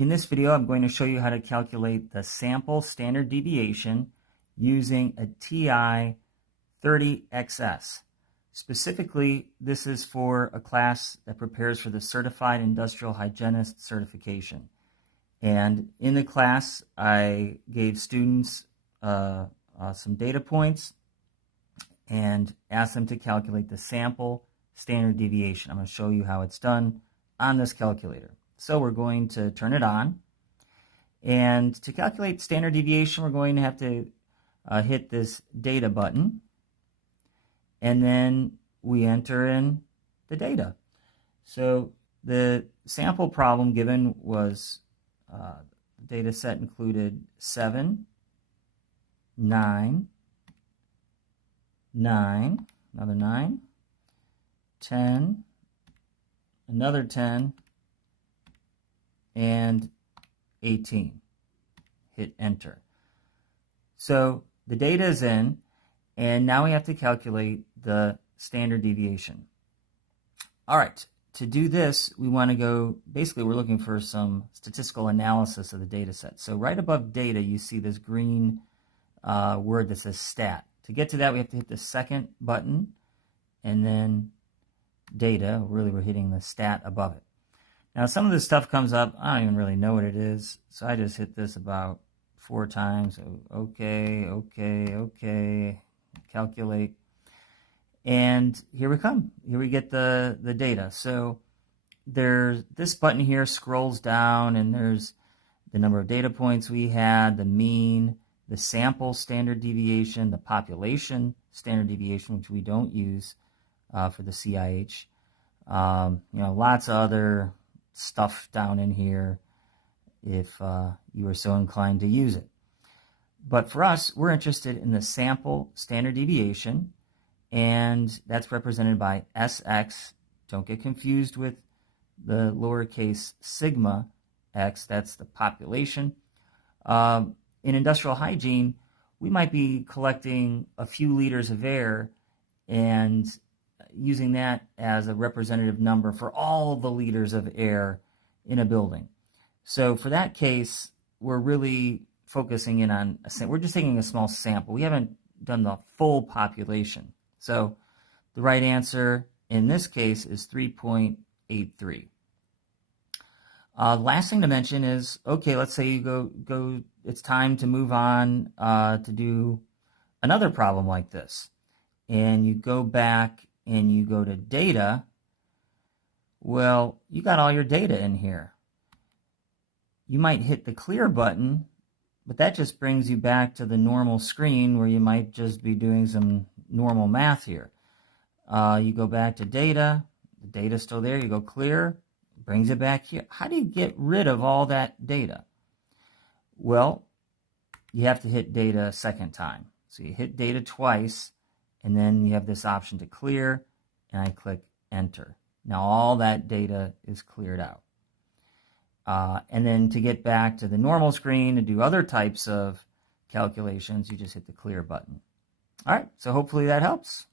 In this video, I'm going to show you how to calculate the sample standard deviation using a TI 30XS. Specifically, this is for a class that prepares for the Certified Industrial Hygienist certification. And in the class, I gave students some data points and asked them to calculate the sample standard deviation. I'm going to show you how it's done on this calculator. So we're going to turn it on. And to calculate standard deviation, we're going to have to hit this data button. And then we enter in the data. So the sample problem given was the data set included 7, 9, 9, another 9, 10, another 10, and 18. Hit enter. So the data is in, and now we have to calculate the standard deviation. All right, to do this, we want to go, basically we're looking for some statistical analysis of the data set. So right above data, you see this green word that says stat. To get to that, we have to hit the second button, and then data, really we're hitting the stat above it. Now some of this stuff comes up, I don't even really know what it is, so I just hit this about 4 times. Okay, calculate. And here we come. Here we get the data. So there's this button here scrolls down, and there's the number of data points we had, the mean, the sample standard deviation, the population standard deviation, which we don't use for the CIH. Lots of other stuff down in here if you were so inclined to use it. But for us, we're interested in the sample standard deviation, and that's represented by SX. Don't get confused with the lowercase sigma x, that's the population. In industrial hygiene, we might be collecting a few liters of air and using that as a representative number for all the liters of air in a building. So for that case, we're really focusing in on, we're just taking a small sample. We haven't done the full population. So the right answer in this case is 3.83. Last thing to mention is, okay, let's say you go, it's time to move on to do another problem like this. And you go back and you go to data. Well, you got all your data in here. You might hit the clear button, but that just brings you back to the normal screen where you might just be doing some normal math here. You go back to data, the data's still there, you go clear, brings it back here. How do you get rid of all that data? Well, you have to hit data a second time. So you hit data twice, and then you have this option to clear, and I click enter. Now all that data is cleared out. And then to get back to the normal screen and do other types of calculations, you just hit the clear button. All right, so hopefully that helps.